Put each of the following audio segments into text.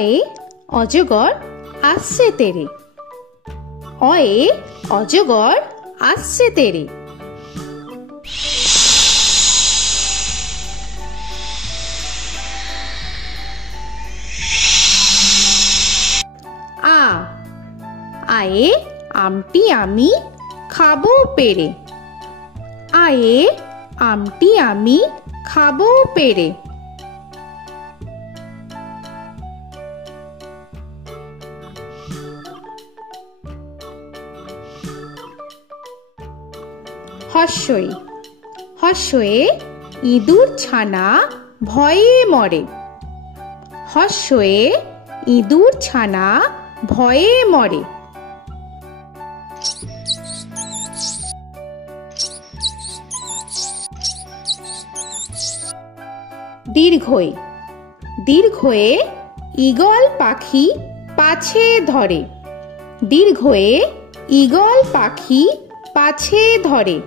অয়ে অজগর আসছে তেরে। অয়ে অজগর আসছে তেরে। আ আয়ে আমটি আমি খাবো পেরে। আয়ে আমটি আমি খাবো পেরে। হর্ষই হর্ষয়ে ইঁদুর ছানা ভয়ে মরে। হর্ষয়ে ইঁদুর ছানা ভয়ে মরে। দীর্ঘই দীর্ঘয়ে ঈগল পাখি পাছে ধরে। দীর্ঘয়ে ঈগল পাখি পাছে ধরে।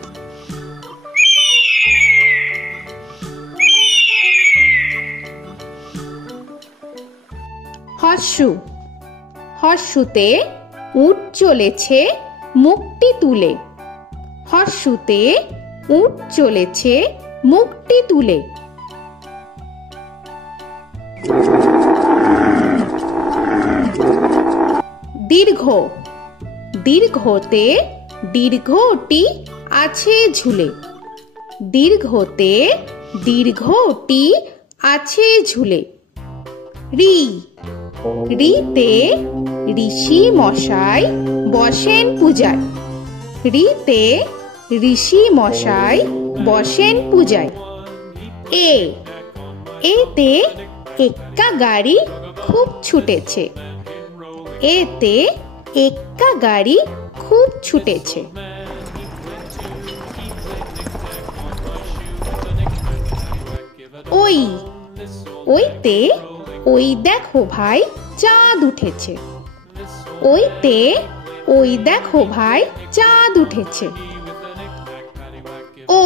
হর্ষু হর্ষুতে উট চলেছে মুখটি তুলে। হর্ষুতে উট চলেছে মুখটি তুলে। দীর্ঘ দীর্ঘতে দীর্ঘটি আছে ঝুলে। দীর্ঘতে দীর্ঘটি আছে ঝুলে। রি রিতে ঋষি মশাই বসেন পূজায়। রিতে ঋষি মশাই বসেন পূজায়। এ এতে এক্কা গাড়ি খুব ছুটেছে। এতে এক্কা গাড়ি খুব ছুটেছে। ওই ওইতে ওই দেখো ভাই চাঁদ উঠেছে। ওইতে ওই দেখো ভাই চাঁদ উঠেছে। ও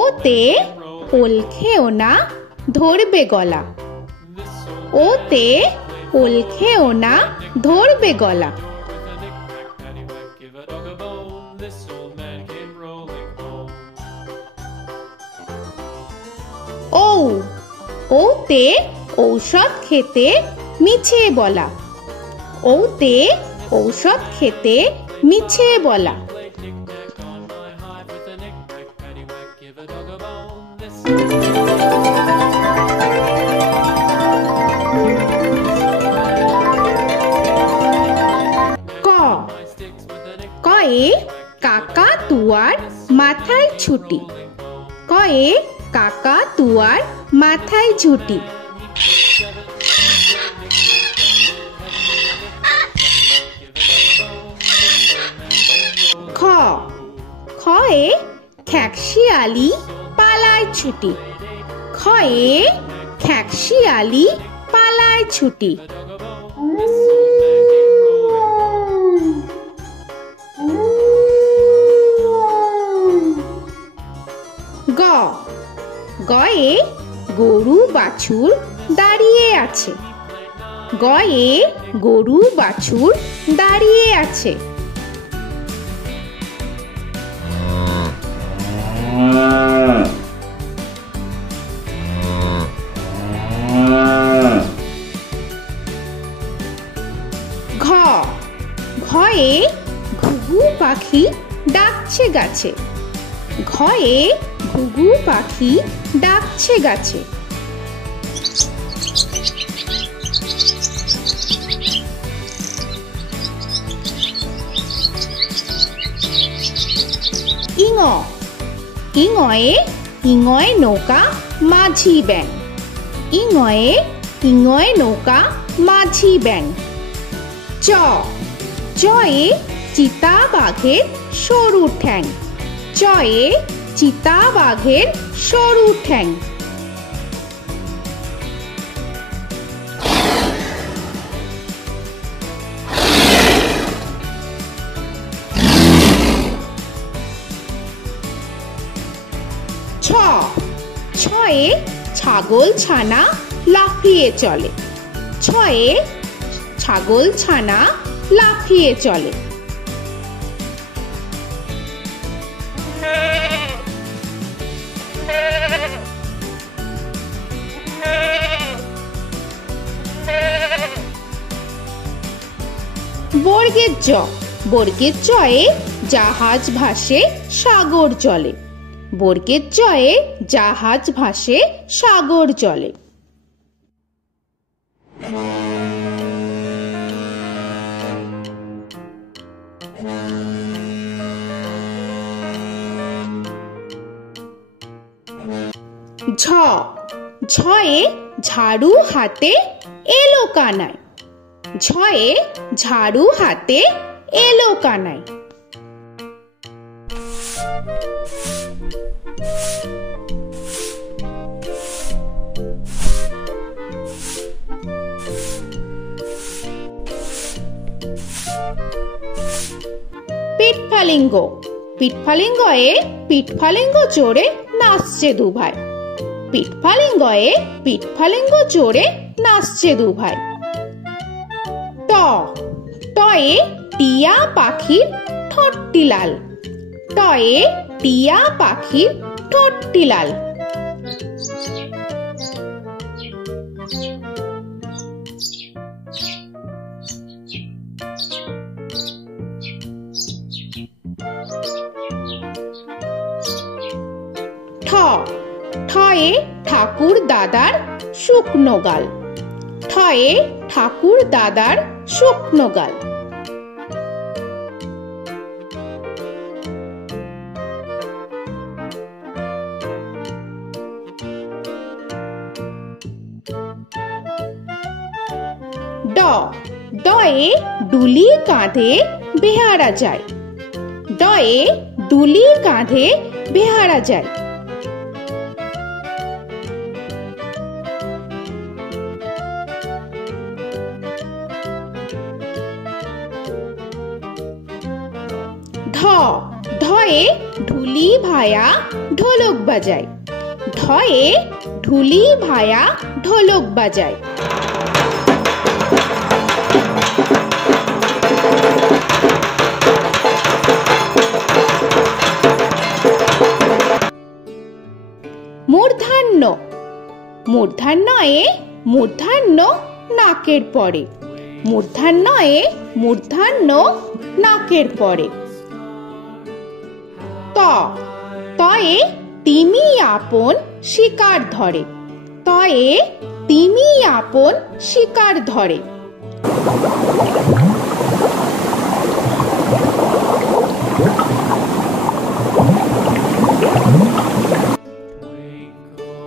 ওতে ওল খেও না ধরবে গলা। ওতে ওল খেও না ধরবে গলা। ও ওতে ঔষধ খেতে মিছে বলা। ওতে ঔষধ খেতে মিছে বলা। ক কয়ে কাকা তুয়ার মাথায় ছুটি। কয়ে কাকা তুয়ার মাথায় ঝুটি। খ খয়ে খ্যাকশিয়ালি পালায় ছুটি। খয়ে খ্যাকশিয়ালি পালায় ছুটি। গ গয়ে গরু বাছুর দাঁড়িয়ে আছে। গয়ে গরু বাছুর দাঁড়িয়ে আছে। ঘ ঘয়ে ঘুঘু পাখি ডাকছে গাছে। ঘয়ে ঘুঘু পাখি ডাকছে গাছে। ইঙ ইঙয়ে ইঙয়ে নৌকা মাঝি ব্যাং। ইঙয়ে ইঙয়ে নৌকা মাঝি ব্যাং। চ চয়ে চিতা বাঘের সরু ঠ্যাং। চয়ে চিতা বাঘের সরু ঠ্যাং। ছ ছয়ে ছাগল ছানা লাফিয়ে চলে। ছয়ে ছাগল ছানা লাফিয়ে চলে। বর্গের জ, বর্গের জয়ে জাহাজ ভাসে সাগর চলে। বর্গের জয়ে জাহাজ ভাসে সাগর চলে। ঝ, ঝয়ে ঝাড়ু হাতে এলো কানাই। ঝয়ে ঝাড়ু হাতে এলো কানাই। পিঠফালিঙ্গ, পিঠফালিঙ্গয়ে পিঠফালিঙ্গ চড়ে নাচছে দুভাই। পিঠফালিঙ্গয়ে পিঠফালিঙ্গ চড়ে নাচছে দুভাই। ট, টয়ে টিয়া পাখির ঠোঁটটি লাল। টয়ে টিয়া পাখির ঠোঁটটি লাল। ঠ, ঠয়ে ঠাকুর দাদার শুকনো গাল। ঠয়ে ঠাকুর দাদার শুকনো গাল। ড, ডয়ে ডুলি কাঁধে বেহারা যায়। ডয়ে ডুলি কাঁধে বেহারা যায়। ঢ, ঢয়ে ঢুলি ভায়া ঢোলক বাজায়। ঢয়ে ঢুলি ভায়া ঢোলক বাজায়। মূর্ধন্য, মূর্ধন্যয়ে মূর্ধন্য নাকের পরে। মূর্ধন্যয়ে মূর্ধন্য নাকের পরে। ত, তয়ে তিমি আপন শিকার ধরে। তয়ে তিমি আপন শিকার ধরে।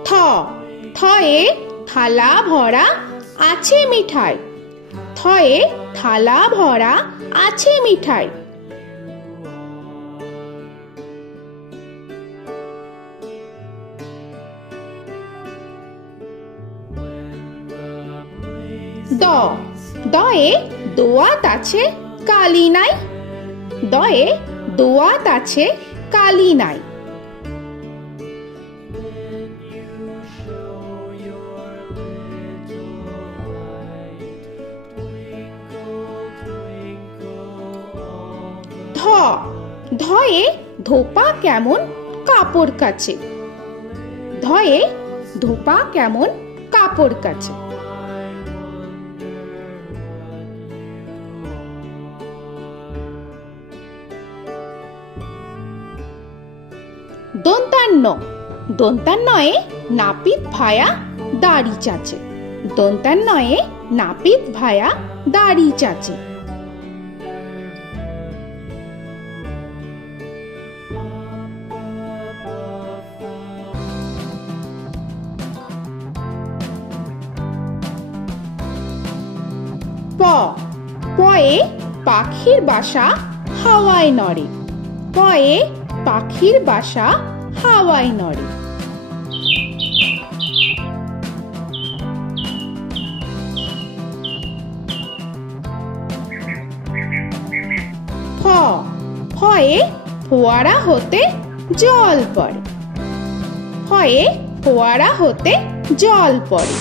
থ, থয়ে থালা ভরা আছে মিঠাই। থয়ে থালা ভরা আছে মিঠাই। দ, দয়ে দোয়াত আছে কালি নাই। দয়ে দোয়াত আছে কালি নাই। ধ, ধয়ে ধোপা কেমন কাপড় কাচে। ধয়ে ধোপা কেমন কাপড় কাচে। দন্তান্ন, দন্তান্নয়ে নাপিত ভায়া দাড়ি চাচে। দন্তান্নয়ে নাপিত ভায়া দাড়ি চাচে। প, পয়ে পাখির বাসা হাওয়ায় নড়ে। পয়ে পাখির বাসা হাওয়ায় নড়ে। ফ, ফয়ে ফোয়ারা হতে জল পড়ে। ফয়ে ফোয়ারা হতে জল পড়ে।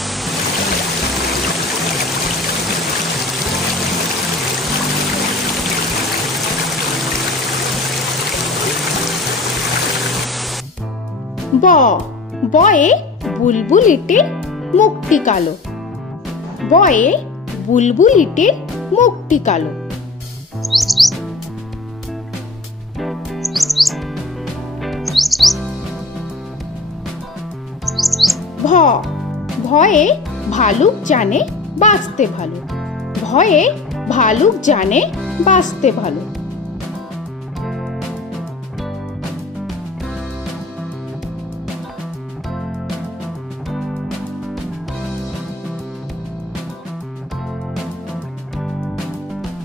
ব বয়ে বুলবুলিটির মুখটি কালো। বয়ে বুলবুলিটির মুখটি কালো। ভ ভয়ে ভালুক জানে বাঁচতে ভালো। ভয়ে ভালুক জানে বাঁচতে ভালো।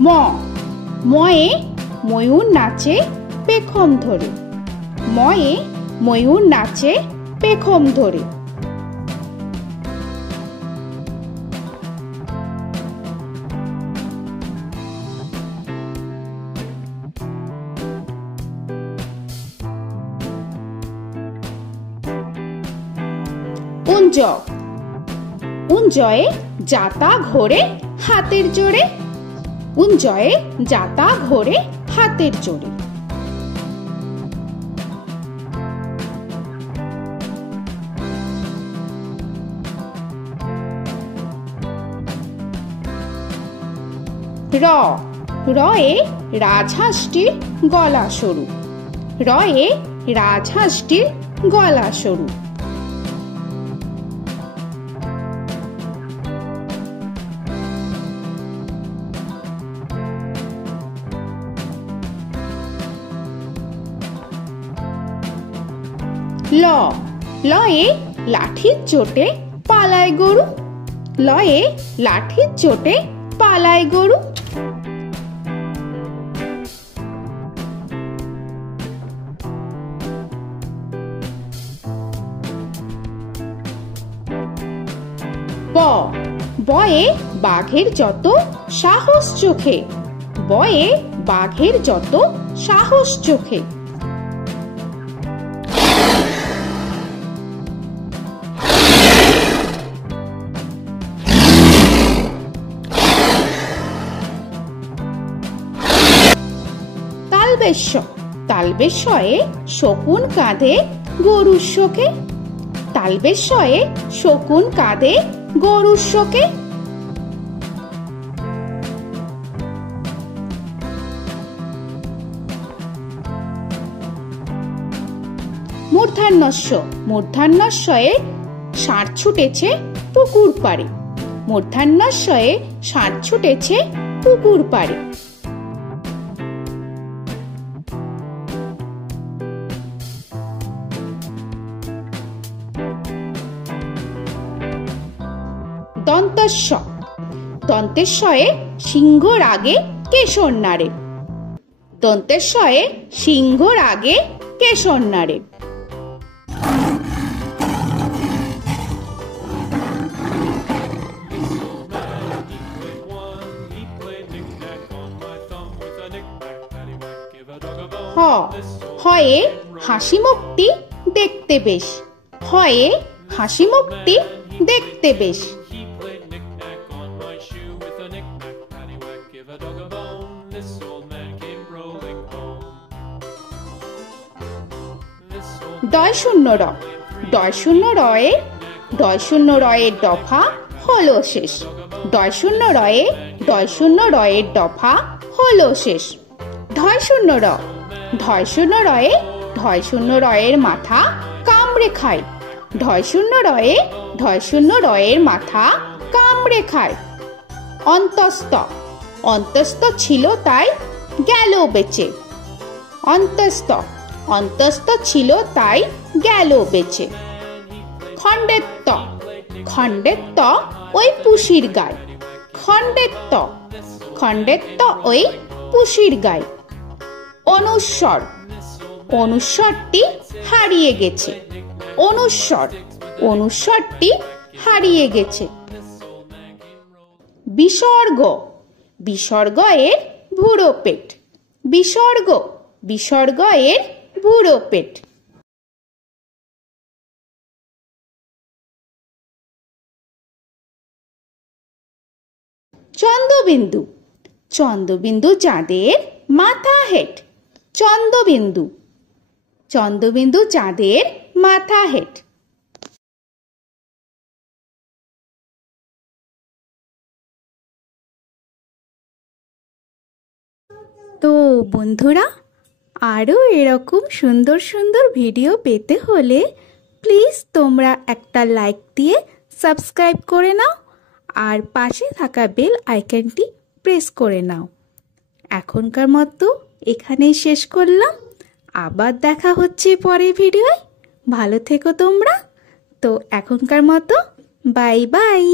ম ময়ে ময়ূর নাচে পেখম ধরে। ময়ে ময়ূর নাচে পেখম ধরে। উঞ্জ উঞ্জয়ে যাতা ঘোরে হাতের জোরে। উঞ্জয়ে যাতা ঘোরে হাতের জোরে। র রয়ে রাজহাঁসটির গলা সরু। রয়ে রাজহাঁসটির গলা সরু। ল লয়ে লাঠির চোটে পালায় গরু। লয়ে লাঠির চোটে পালায় গরু। ব বয়ে বাঘের যত সাহস চোখে। বয়ে বাঘের যত সাহস চোখে। তালবেশ্য তালবেশ্যয়ে শকুন কাঁধে গরুর শোকে। তালবেশ্যয়ে শকুন কাঁধে গরুর শোকে। মূর্ধন্যস্য মূর্ধন্যস্বয়ে ষাঁড় ছুটেছে পুকুর পাড়ে। মূর্ধন্যস্বয়ে ষাঁড় ছুটেছে পুকুর পাড়ে। দন্তস্ব দন্তেশ্বয়ে সিংহ রাগে কেশর নাড়ে। দন্তেশ্বয়ে সিংহ রাগে কেশর নাড়ে। হ হয়ে হাসি মুখটি দেখতে বেশ। হয়ে হাসি মুখটি দেখতে বেশ। ডয় শূন্য র ডয় শূন্য রয়ে ডয় শূন্য রয়ের দফা হলো শেষ। ডয় শূন্য রয়ে ডয় শূন্য রয়ের দফা হলো শেষ। ঢয় শূন্য র ঢয় শূন্য রয়ে ঢয় শূন্য রয়ের মাথা কামড়ে খায়। ঢয় শূন্য রয়ে ঢয় শূন্য রয়ের মাথা কামড়ে খায়। অন্তস্থ অন্তস্থ ছিল তাই গেল বেঁচে। অন্তস্থ অন্তস্থ ছিল তাই গেল বেঁচে। খণ্ডেত্ব খণ্ডেত্ব ওই পুষির গায়। খণ্ডেত্ব খণ্ডেত্ব ওই পুষির গায়। অনুস্বর অনুস্বরটি হারিয়ে গেছে। অনুস্বর অনুস্বরটি হারিয়ে গেছে। বিসর্গ বিসর্গ এর ভুরো পেট। বিসর্গ বিসর্গ এর ভুরো পেট। চন্দ্রবিন্দু চন্দ্রবিন্দু চাঁদের মাথা হেট। চন্দ্রবিন্দু চন্দ্রবিন্দু চাঁদের মাথা হেট। তো বন্ধুরা, আরও এরকম সুন্দর সুন্দর ভিডিও পেতে হলে প্লিজ তোমরা একটা লাইক দিয়ে সাবস্ক্রাইব করে নাও আর পাশে থাকা বেল আইকনটি প্রেস করে নাও। এখনকার মতো এখানেই শেষ করলাম, আবার দেখা হচ্ছে পরের ভিডিওয়। ভালো থেকো তোমরা। তো এখনকার মতো বাই বাই।